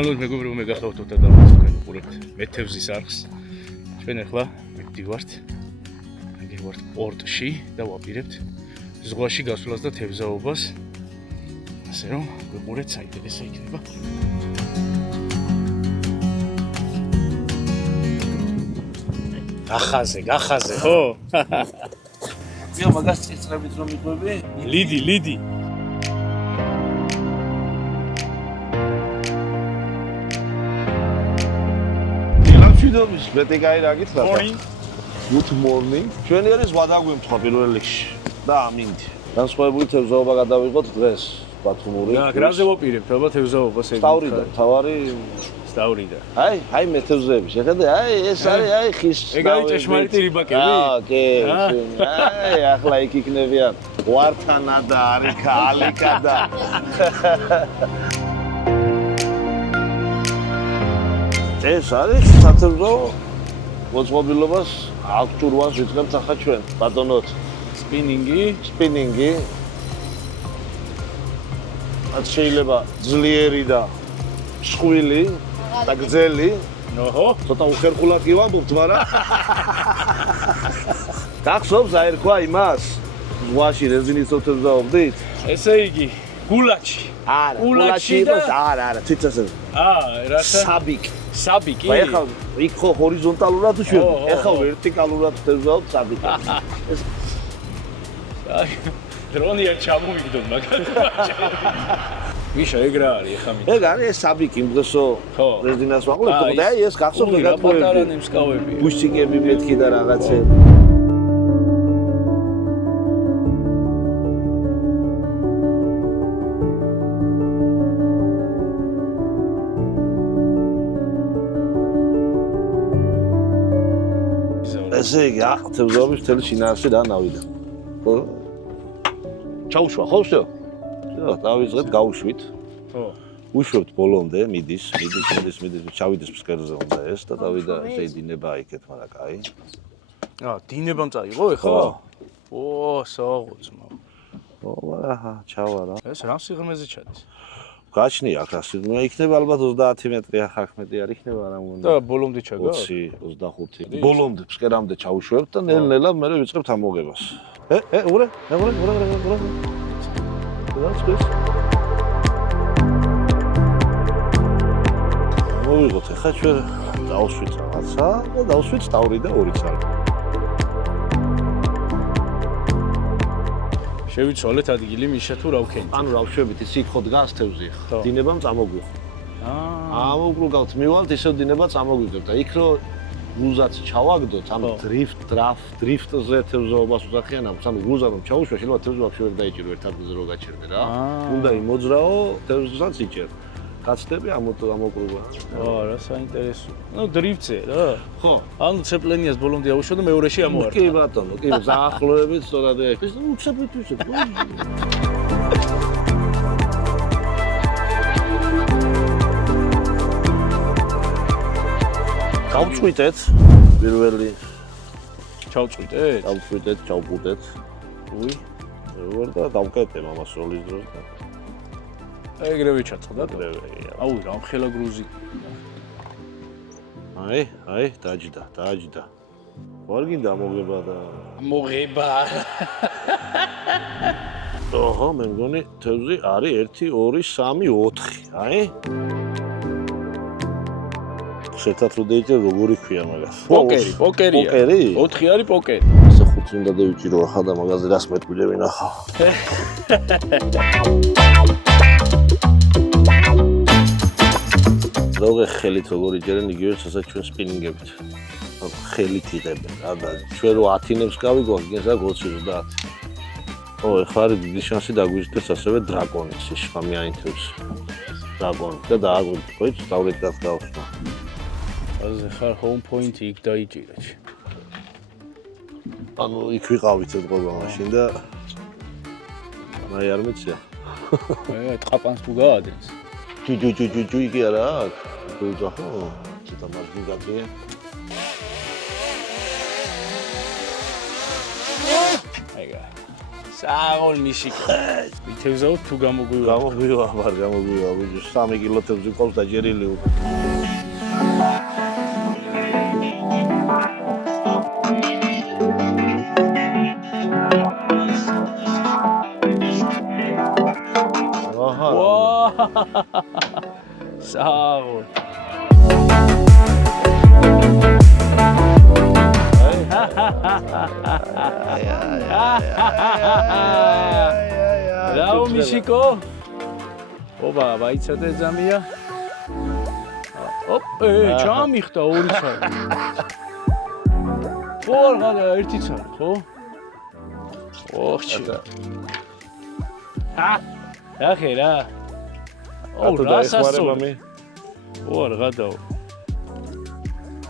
სანამ მეგობრებო მე გახლავთ და დავუწყეთ უყურებთ მეთევზის არხს. ჩვენ ახლა მივდივართ პორტში და ვაპირებთ ზღვაში გასვლას და თევზაობას. ასე რომ ვიყურეთ საინტერესო იქნება. გახაზე, ხო? მე მაგას წიწრებით რომ მიყვები? Lidi. მშვიდობის, მეტიკაი რა გითხრათ? Good morning. ჩვენი არის ზღვა დაგვემთხვა პირველ რიგში და ამინდი. განსხვავებული თევზაობა გადავიღოთ დღეს ბათუმური. რა, გრაზე ვაპირებთ ალბათ თევზაობას ეგ. სტავრიდან, თავარი სტავრიდან. აი მეთევზეები. შეხედე, ეს არის ხის. ეგ არის ჭეშმარიტი რიბაკები? კი. ახლა იქ იქნებიან ვართანა და ალიკა და ეს არის სათევზო მოწყობილობას აქტურვას ვიწყებთ ახლა ჩვენ ბატონოთ სპინინგი რაც შეიძლება ძლიერი და მსხვილი და გრძელი ცოტა უხერხულად კი ვამბობთ მაგრამ გახსოვს აერქვა იმას ზღვაში რეზინის თევზაობდით ესე იგი გულაჩი არა თვითონ რაცა საბიკი ეხლა იქ ხო ჰორიზონტალურად უშვები ეხლა ვერტიკალურად თევზაობ საბიკი დრონი არ ჩამოვიგდო მაგალითად ვიშა ეგ რა არის ეხლა ეგ არის საბიკი მგზო რეზინას ვაყოლებ და აი ეს გახსოვს და პატარა ნემსკავები ბუშიკები მეთქი და რაღაცები ესე იგი თევზაობის მთელი შინაარსი და ნავიდა. ხო? ჩაუშვა, ხო всё? всё, დავიწყეთ, გავუშვით. ხო. უშვებთ ბოლომდე, მიდის, ჩავიდეს ფსკერზე უნდა ეს და დავიდა ესე იდინება იქეთ, მაგრამ კაი. დინებამ წაიღო ეხლა? ო, საოცმა. ო, აჰა, ჩავარა. ეს რა სიღრმეზე ჩადის? გაჩნია აქ სიღრმე, იქნება ალბათ 30 მეტრი ახახმეტი არ იქნება რა უნდა. და ბოლომდე ჩაგა? 20-25. ბოლომდე ფსკერამდე ჩაუშვებთ და ნელ-ნელა მე ვიწყებთ ამოგებას. ურე. მოვიღოთ ახლა ჩვენ დავშვით რაღაცა და დავშვით სტავრი და ორი ცალი. შევიცვალეთ ადგილი მიშა თუ რა ვქენით. ანუ რა ვშვებით ის იქ ხო დგას თევზი ხო. დინებამ წამოგვიღო. ამოგვიგავთ მივალთ ისევ დინება წამოგვიგებთ და იქ რო გუზაც ჩავაგდოთ ანუ დრიფტზე თევზაობას უძახიან ამას ანუ გუზა რომ ჩაუშვა შეიძლება თევზი ვაფშე ვერ დაიჭირო ერთ ადგილზე რო გაჩერდე რა. უნდა იმოძრაო თევზსაც იჭერ. გაცდები ამოკრუვა. რა საინტერესო. ნუ დრიფტზე რა. ხო. ანუ ცეპლენიას ბოლომდე აუშვა და მეორეში ამოარტყა. კი ბატონო, კი ზაახლოებით სწორად ეს. ეს უცებთ ისე. გავწვიტეთ პირველი. ჩავწვიტეთ? ჩავბუდეთ. უი. როგორ და დავკეტე მამას როლის დროს და ეგრევე ჩაწყდა ეგრევე. აუ რა მხელა გრუზი. აი, დაჯდა. ვარ გინდა მოგება და მოგება. ოჰო, მე მგონი თევზი არის 1 2 3 4. აი. შეთათ რო დაიჭერ როგორი ქვია მაგას. პოკერია. პოკერი? 4 არის პოკერი. ესე 5 უნდა დავიჭირო ახლა და მაგაზე რას მეტყვიდე ვინახავ. როგორ ხელით როგორ იჯერენ იგივე ასე ჩვენ სპინინგებით. ხელით იღებენ. და ჩვენ რო 10 ნებს გავიგოთ, გესა 20-30. ო, ეხლა არის დიდი შანსი დაგვიჟდეს ასევე დრაკონის ის შხამიანითებს. დრაკონი და დააგვიწყოთ, დავლებდათ გავხსნა. ასე ხარ home point-ი იქ დაიჭირა. ანუ იქ ვიყავით ეთყობა მაშინ და აი არ მეცია. ტყაპანს თუ გაადენს. ჯუ იგი არა აქ. გუძახო, ცოტა მარჯვნივ გაგია. აიგა. საღოლ მიშიკო. მითევზაო თუ გამოგვივა. გამოგვივა, მარ გამოგვივა, ბიჭო, 3 კილო თევზი ყავს დაჭერილი უკვე. აჰა. საღოლ. რაო მიშიკო? ობა, ვაიცადე ზამია. ოპ, ჩამიხდა ორი ცალი. ხო, არა, ერთი ცალი, ხო? ოხჩი. ახე რა. ათო დაეხმარება მე. ო, არ გადაო.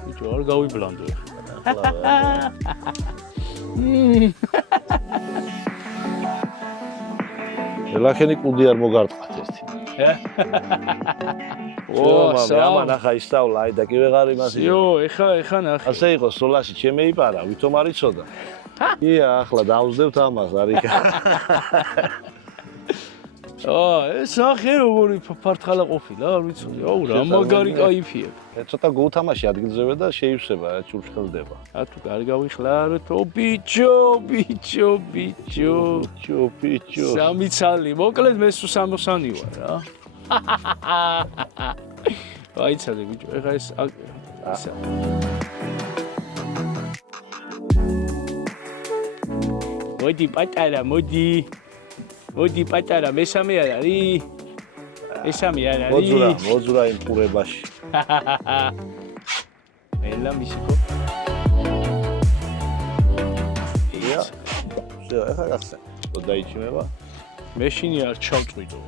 ბიჭო, არ გავიბლანდო ეხლა. ელახენი კუდი არ მოგარტყათ ერთი. ო, მამა ნახა ისწავლა, აი და კი ვეღარ იმას. იო, ეხა ნახე. ასე იყო სოლაში ჩემი იპარა, ვითომ არ იცოდა. ია, ახლა დავუძევთ ამას, არიქა. ეს ნახე როგორი ფართხალა ყოფილა, არ ვიცოდი. აუ, რა მაგარი кайფია. ცოტა გუთამაში ადგილზევე და შეივსება, ჩურჩხელდება. ათუ კარი გავიხლაროთ, ო ბიჭო. სამი ცალი, მოკლედ მე სულ 60 ვარ რა. აიცადე ბიჭო, ეხა ეს ისა. მოდი პატარა, მოდი პატარა, მესამე არ არის? მესამე არ არის? მოძურა იმ ყურებაში. ელა მიშიკო. ია. ეხა გახსენ. და დაიჩიმება. მეშინი არ ჩავწვიდო.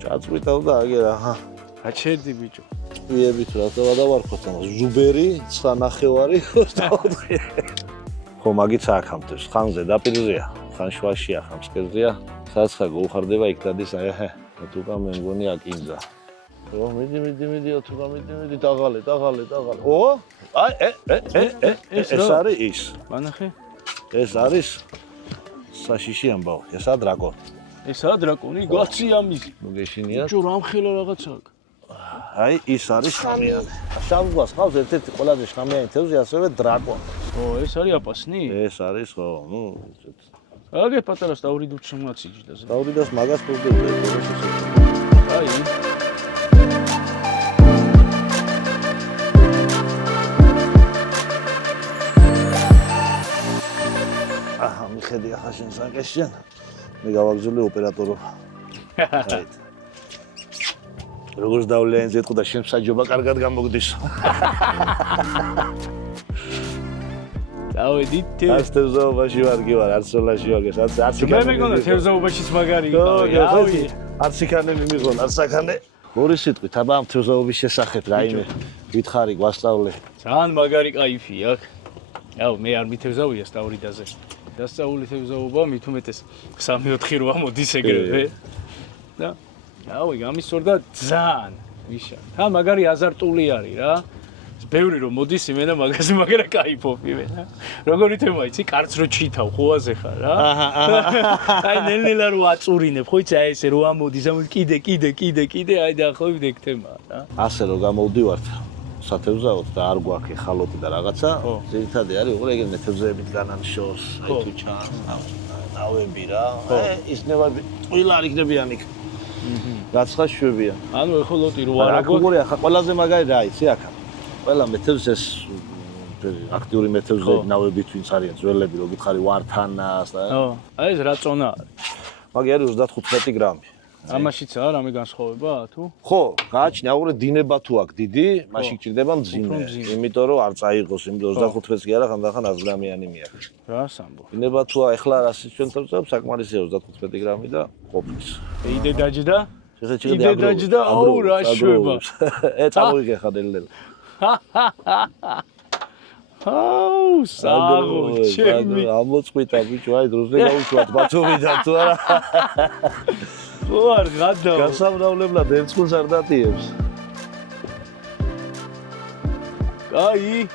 ჩაწვიდავ და აგერ აჰა. აჩერდი ბიჭო. ვიებით რა დავარქოთ ამ ზუბერი, 9.5 24. ხო, მაგით აქამდე, ხანზე დაპირზეა, ხან შვაშია, ხან სკერზეა. საცხა გაუხარდება იქ დადის აი აჰა. თუკა მე მგონი აკინძა. ო, მიდი, თუკა მიდი, დაღალე. ო, აი, ეს არის ის. მანახე? ეს არის საშიში ამბავ, ესაა დრაკონი. ესაა დრაკონი, გაცია მიზი. მოგეშინია. ბიჭო, რამხელა რაღაცა აქვს. აი, ის არის შხამიანი. შავგვას ყავს ერთ-ერთი ყველაზე შხამიანი თევზი, ასევე დრაკონი. ო, ეს არის აპასნი? ეს არის, ხო, ნუ, აგე პატარას დავრიდუთ შემოაციჯდაზე. დავრიდას მაგას პრობლემა. აი. აჰა, მიხედი ახლა შენ საკეშენ. მე გავაგზავნე ოპერატორობა. აი. როგორც დავლენ ზეთყო და შენ საჯობა კარგად გამოგდის. დავედით. არც თევზაობაში ვარ, კი ვარ, არც სოლაში ვარ, არც მე მეგონა თევზაობაშიც მაგარი იყავი. არც იქანე მიმიღონ, არც აქანე. ორი სიტყვით, აბა ამ თევზაობის შესახებ რაიმე გითხარი, გვასწავლე. ძალიან მაგარი кайფი აქვს. აუ, მე არ მithევზავია სტავრიდაზე. დასწავლი თევზაობა მით უმეტეს 3-4 როა მოდის ეგრევე. და აუ, გამისწორდა ძალიან. ვიშა. თან მაგარი აზარტული არის რა. ბევრი რომ მოდის იმენა მაგაზე მაგარა кайფობ იმენა. როგორი თემა იცი? კარც რო ჩითავ ხოაზე ხარ რა. აჰა. აი ნელ-ნელა რო აწურინებ, ხო იცი აი ესე რო ამოდის, ამოდი კიდე, აი და ხო ვიდექ თემა რა. ასე რომ გამოვდივართ სათევზაოდ და არ გვაქვს ხალოტი და რაღაცა, ძირითადად არის უყურე ეგრე თევზეებით განანშორს, აი თუ ჩანს, ნავები რა. ისნევა ყველა არ იქნებიან იქ. რაცხა შვებია. ანუ ეხოლოტი რო არ აქვს. უყურე ახლა ყველაზე მაგარი რა იცი აქ. ყველა მეთევზეს აქტიური მეთევზეები ნავებით ვინც არიან ძველები, რო გითხარი ვართანას და აი ეს რა წონა არის? მაგი არის 35 გრამი. ამაშიცაა რამე განსხვავება თუ? ხო, გააჩნია, უყურე დინება თუ აქვს დიდი, მაშინ გჭირდება მძიმე. იმიტომ რომ არ წაიღოს, იმიტომ 35-ს კი არა, ხანდახან 100 გრამიანი მიაქვს. რა სამბო. დინება თუ ახლა რა ჩვენ თორსებს, საკმარისია 35 გრამი და ყოფნის. იდე დაჯდა? იდე დაჯდა, აუ რა შვება. წამოიგე ხადელელ. აუ, საღო, ჩემი. ამოწყვიტა ბიჭო, აი დროზე გაუშვათ ბათუმიდან თუ არა. ხო არ გადავა. გასამრავლებლად ერწყულს არ დატიებს. კაი.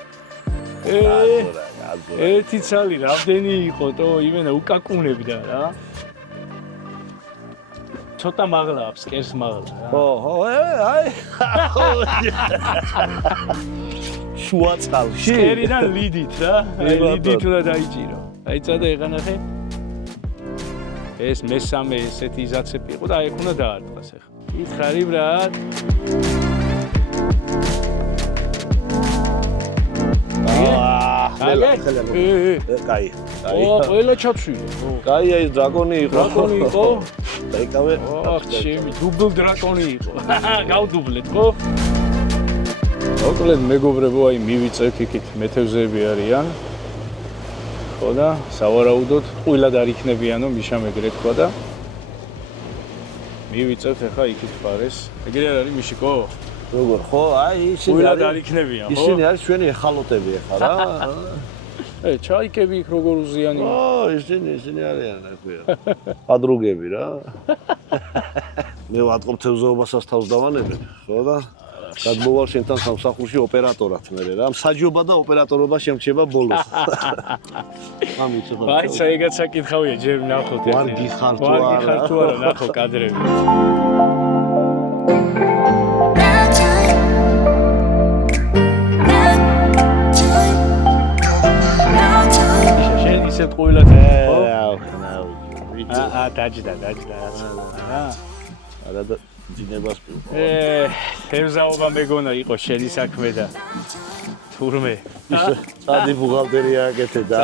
ერთი ცალი რამდენი იყო, თო იმენა უკაკუნებდა რა. ცოტა მაღლა აქვს, კერს მაღლა. აი. შუა წყალში. კერიდან ლიდით რა. აი ლიდით უნდა დაიჭირო. აი წადა ეღანახე. ეს მესამე ესეთი ზაცები იყო და აი ეგ უნდა დაარტყას ახლა. ითხარი ბრატ. კაი. ყველა ჩაცვიდა. კაი აი დრაკონი იყო. დრაკონი იყო? დაიკავე. ოხ, ჩემი დუბლ დრაკონი იყო. გავდუბლეთ, ხო? მოკლედ მეგობრებო, აი მივიწევთ იქით მეთევზეები არიან. ხო და სავარაუდოდ ყვილად არ იქნებიანო, მიშა მეგრე თქვა და მივიწევთ ახლა იქით ფარეს. ეგრე არ არის მიშიკო? როგორ ხო? აი ისინი ყვილად არ იქნებიან, ხო? ისინი არის ჩვენი ეხალოტები ახლა რა. ჩაიკები იქ როგორ უზიანი. ისინი არიან აქვეა. პადრუგები რა. მე ვატყობ თევზაობასაც თავს დავანებებ, ხო და გადმოვალ შენთან სამსახურში ოპერატორად მე რა. მსაჯობა და ოპერატორობა შემჩება ბოლოს. ამით ხო. აი, საერთოდ საკითხავია, ჯერ ნახოთ. ვარ გიხარ თუ არა, ნახო კადრები. შენ ისე ყვილად ხო? დაჯდა. არა და დინებას პილ. თევზაობა მეგონა იყო შენი საქმე და თურმე. სადი ბუღალტერია აკეთე და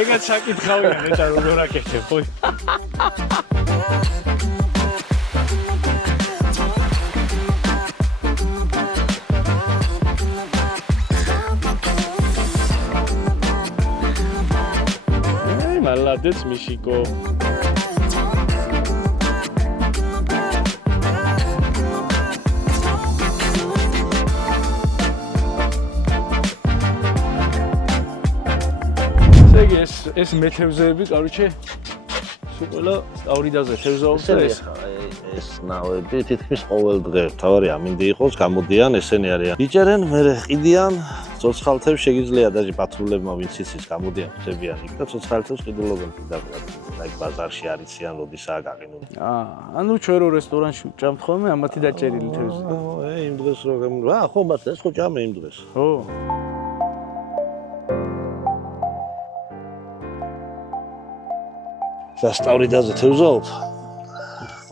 ეგაც საკითხავია ნეტა როგორ აკეთე ხო? Молодец, Мишико. ეს მეთევზეები, короче, სულ ყველა სტავრიდაზე თევზაობს და ეს ნავები თითქმის ყოველ დღე თავარი ამინდი იყოს, გამოდიან, ესენი არიან. იჭერენ, მერე ყიდიან, ცოცხალთებს შეგიძლია დაჟე პატრულებმა ვინც იცის გამოდიან ხდებიან იქ და ცოცხალთებს ყიდულობენ პირდაპირ. აი ბაზარში არიციან, როდისაა გაყინული. ანუ ჩვენ რო რესტორანში ვჭამთ ხოლმე ამათი დაჭერილი თევზი. იმ დღეს რო ხო მართლა ეს ხო ჭამე იმ დღეს. ხო. სასტავრიდაზე თევზაობ.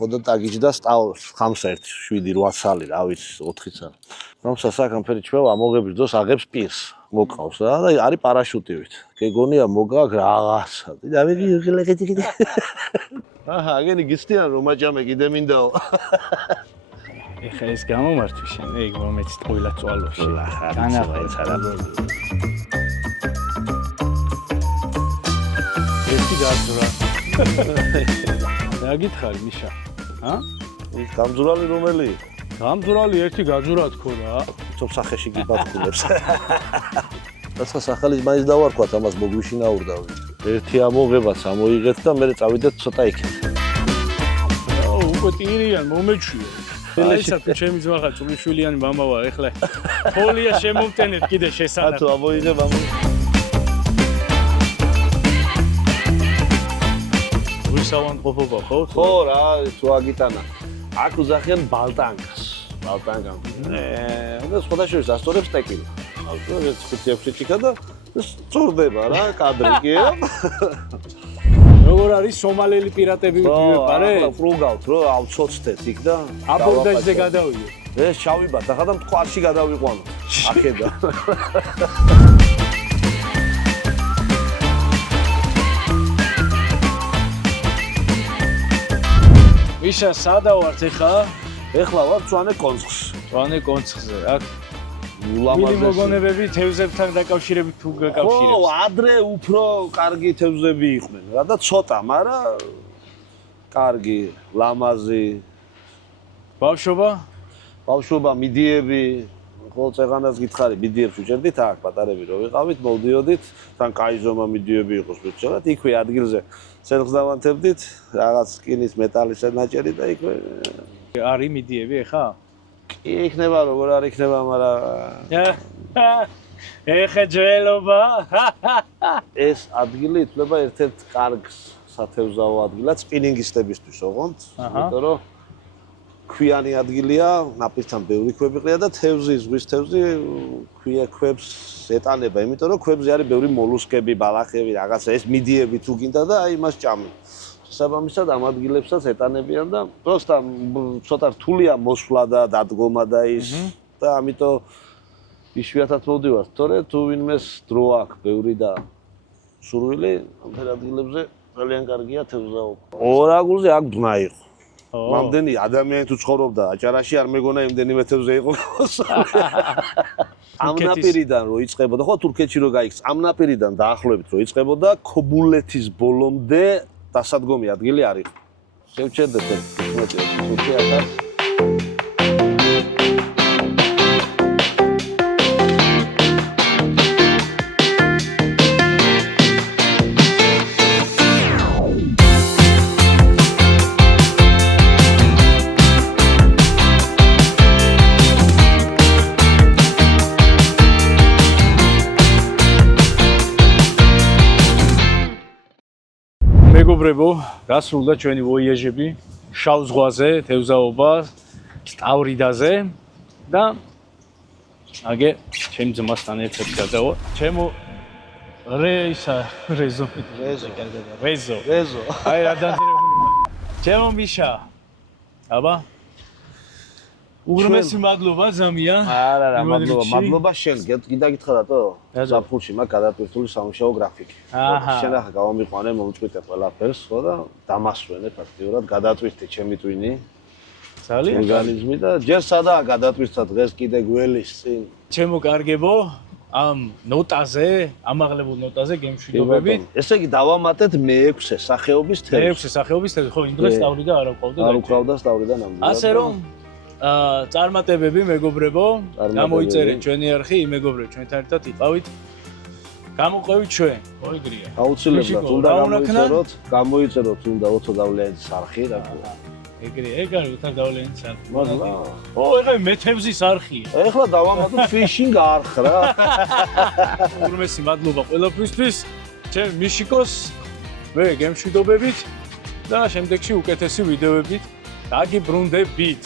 ხოდა ტაგიჯდა სტავს ხამსა 1-7-8 სალი, რა ვიცი 4 სალი. ხამსა საკამფერი ჩვევა ამოღების დროს აღებს პირს, მოკავს რა და არის პარაშუტივით. გეგონია მოგაგ რაღაცა. და მე გიგილეკეთი. აჰა, აგენი გიცდიან რომ მაჭამე კიდე მინდაო. ეხა ეს გამომართვი შენ, ეგ მომეცით ყვილა წვალოში. განახეთ არა. ერთი გაძრა. რა გითხარი მიშა? ის გამძვრალი რომელი? გამძვრალი ერთი გაძვრა თქო რა. თო სახეში გიბათქულებს. რაცა სახელის მაინც დავარქვათ ამას მოგვიშინაურდავი. ერთი ამოღებაც ამოიღეთ და მე წავიდეთ ცოტა იქით. უკვე ტირიან მომეჩვია. ესა ჩემი ძმახა წულიშვილიანი მამა ვარ ეხლა. ფოლია შემომტენეთ კიდე შესაძლოა. ათო ამოიღებ სავანყოფობა ხო? ხო რა, თუ აგიტანა. აქ უზახიან ბალტანგას. ბალტანგამ. და სხვადასხვა ასტორებს ტეკილა. ავტო 5-6 ჩიქა და სწორდება რა, კადრი კი. როგორ არის სომალელი პირატები ვიყარე? ფრუგავთ რო ავცოცდეთ იქ და აბორდაჟზე გადავიდე. ეს ჩავიბათ, ახლა და მტყვარში გადავიყვანო. აქედან. მიშა სადა ვართ ეხა? ეხლა ვარ წვანე კონცხს. წვანე კონცხზე. აქ ულამაზესი მოგონებები თევზებთან დაკავშირებით თუ გაკავშირებს? ხო, ადრე უფრო კარგი თევზები იყვნენ. რა და ცოტა, მაგრამ კარგი, ლამაზი. ბავშვობა? ბავშვობა, მიდიები, ხო, წეღანას გითხარი, მიდიებს უჭერდით აქ პატარები რო ვიყავით, მოვდიოდით, თან კაი ზომა მიდიები იყოს ბიჭებად, იქვე ადგილზე ცერხს დავანთებდით, რაღაც სკინის მეტალის ნაჭერი და იქვე არის მიდიები ახლა? კი, იქნება როგორ არ იქნება, მაგრამ ეხა ჯველობა. ეს ადგილი ითვლება ერთ-ერთ კარგ სათევზაო ადგილად სპინინგისტებისთვის ოღონდ, იმიტომ რომ ქვიანი ადგილია, ნაპირთან ბევრი ქვები ყრია და თევზი, ზღვის თევზი ქვებს ეტანება, იმიტომ რომ ქვებზე არის ბევრი მოლუსკები, ბალახები, რაღაცა ეს მიდიები თუ გინდა და აი მას ჭამენ. შესაბამისად ამ ადგილებსაც ეტანებიან და პროსტა ცოტა რთულია მოსვლა და დადგომა და ის და ამიტომ იშვიათად მოვდივართ, თორე თუ ვინმეს დრო აქვს ბევრი და სურვილი ამ ადგილებზე ძალიან კარგია თევზაობა. ორაგულზე აქ ბნა იყო. მამდენი ადამიანი თუ ცხოვრობდა აჭარაში არ მეგონა იმდენივე თევზე იყო. ამ ნაპირიდან რო იწყებოდა, ხო თურქეთში რო გაიქცა, ამ ნაპირიდან დაახლოებით რო იწყებოდა ქობულეთის ბოლომდე დასადგომი ადგილი არ იყო. შევჩერდეთ 15,000 მეგობრებო, დასრულდა ჩვენი ვოიაჟები შავ ზღვაზე, თევზაობა, სტავრიდაზე და აგე ჩემ ძმასთან ერთად გადავა. ჩემო რეზო. აი რა დაძრებული. ჩემო მიშა. აბა. უღრმესი მადლობა ზამია. არა, მადლობა შენ. გინდა გითხრა რატო? ზაფხულში მაქვს გადატვირთული სამუშაო გრაფიკი. შენ ახლა გავამიყვანე მომწყვიტე ყველაფერს, ხო და დამასვენე ფაქტიურად გადატვირთე ჩემი ტვინი. ძალიან ორგანიზმი და ჯერ სადაა გადატვირთა დღეს კიდე გველის წინ. ჩემო კარგებო, ამ ნოტაზე, ამაღლებულ ნოტაზე გემშვიდობებით. ესე იგი დავამატეთ მე-6 სახეობის თევზს. მე-6 სახეობის თევზი, ხო, იმ დღეს სტავრიდა არ უყავდა. არ უყავდა სტავრიდა ნამდვილად. ასე რომ წარმატებები მეგობრებო, გამოიწერეთ ჩვენი არხი, იმ მეგობრებო ჩვენთან ერთად იყავით. გამოყვევით ჩვენ, ოიგრია. აუცილებლად უნდა გამოიწეროთ უნდა ოთოდავლიანის არხი, რა თქმა უნდა. ეგ არის ოთოდავლიანის არხი. მადლობა. ო, ეხლა მე თევზის არხია. ეხლა დავამატოთ ფიშინგ არხ რა. უღრმესი მადლობა ყველაფრისთვის. ჩემ მიშიკოს მე გემშვიდობებით და შემდეგში უკეთესი ვიდეოებით დაგიბრუნდებით.